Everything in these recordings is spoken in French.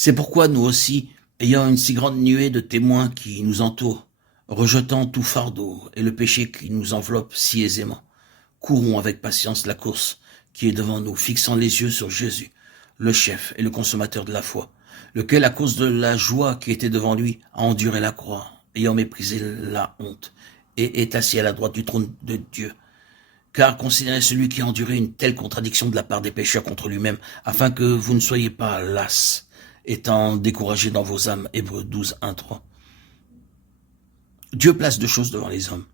C'est pourquoi nous aussi, ayant une si grande nuée de témoins qui nous entourent, rejetant tout fardeau et le péché qui nous enveloppe si aisément, courons avec patience la course qui est devant nous, fixant les yeux sur Jésus, le chef et le consommateur de la foi, lequel, à cause de la joie qui était devant lui, a enduré la croix, ayant méprisé la honte, et est assis à la droite du trône de Dieu. Car considérez celui qui a enduré une telle contradiction de la part des pécheurs contre lui-même, afin que vous ne soyez pas las, étant découragés dans vos âmes. Hébreux 12, 1, 3. Dieu place deux choses devant les hommes.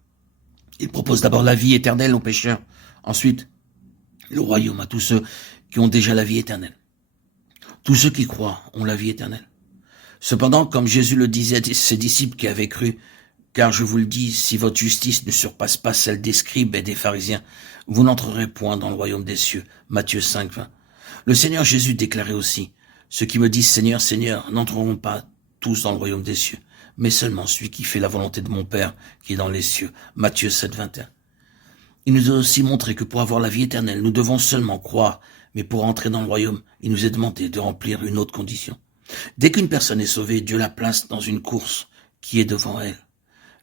Il propose d'abord la vie éternelle aux pécheurs, ensuite le royaume à tous ceux qui ont déjà la vie éternelle. Tous ceux qui croient ont la vie éternelle. Cependant, comme Jésus le disait à ses disciples qui avaient cru, car je vous le dis, si votre justice ne surpasse pas celle des scribes et des pharisiens, vous n'entrerez point dans le royaume des cieux. Matthieu 5, 20. Le Seigneur Jésus déclarait aussi, ceux qui me disent Seigneur, Seigneur, n'entreront pas tous dans le royaume des cieux, mais seulement celui qui fait la volonté de mon Père qui est dans les cieux. Matthieu 7, 21. Il nous a aussi montré que pour avoir la vie éternelle, nous devons seulement croire, mais pour entrer dans le royaume, il nous est demandé de remplir une autre condition. Dès qu'une personne est sauvée, Dieu la place dans une course qui est devant elle.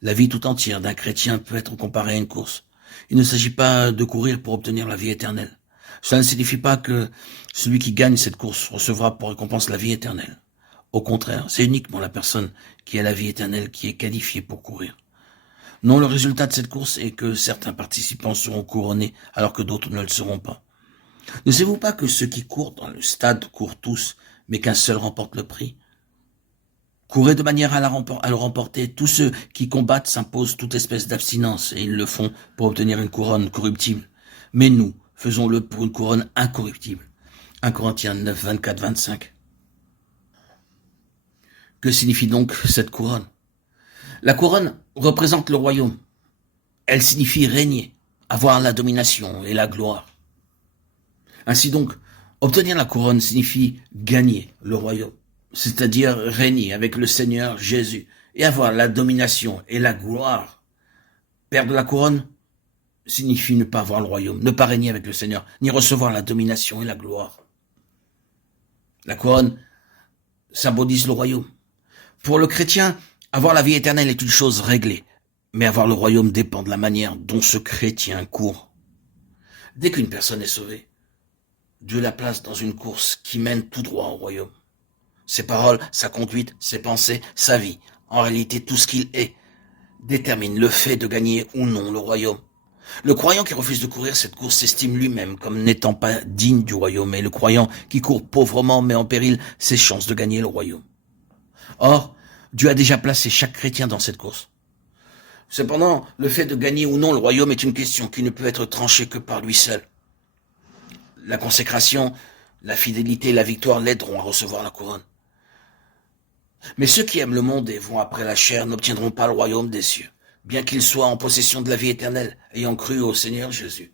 La vie tout entière d'un chrétien peut être comparée à une course. Il ne s'agit pas de courir pour obtenir la vie éternelle. Cela ne signifie pas que celui qui gagne cette course recevra pour récompense la vie éternelle. Au contraire, c'est uniquement la personne qui a la vie éternelle qui est qualifiée pour courir. Non, le résultat de cette course est que certains participants seront couronnés alors que d'autres ne le seront pas. Ne savez-vous pas que ceux qui courent dans le stade courent tous, mais qu'un seul remporte le prix? Courez de manière à le remporter. Tous ceux qui combattent s'imposent toute espèce d'abstinence, et ils le font pour obtenir une couronne corruptible. Mais nous, faisons-le pour une couronne incorruptible. 1 Corinthiens 9, 24, 25. Que signifie donc cette couronne? La couronne représente le royaume. Elle signifie régner, avoir la domination et la gloire. Ainsi donc, obtenir la couronne signifie gagner le royaume, c'est-à-dire régner avec le Seigneur Jésus et avoir la domination et la gloire. Perdre la couronne signifie ne pas avoir le royaume, ne pas régner avec le Seigneur, ni recevoir la domination et la gloire. La couronne symbolise le royaume. Pour le chrétien, avoir la vie éternelle est une chose réglée, mais avoir le royaume dépend de la manière dont ce chrétien court. Dès qu'une personne est sauvée, Dieu la place dans une course qui mène tout droit au royaume. Ses paroles, sa conduite, ses pensées, sa vie, en réalité tout ce qu'il est, détermine le fait de gagner ou non le royaume. Le croyant qui refuse de courir cette course s'estime lui-même comme n'étant pas digne du royaume, et le croyant qui court pauvrement met en péril ses chances de gagner le royaume. Or, Dieu a déjà placé chaque chrétien dans cette course. Cependant, le fait de gagner ou non le royaume est une question qui ne peut être tranchée que par lui seul. La consécration, la fidélité et la victoire l'aideront à recevoir la couronne. Mais ceux qui aiment le monde et vont après la chair n'obtiendront pas le royaume des cieux, bien qu'ils soient en possession de la vie éternelle, ayant cru au Seigneur Jésus.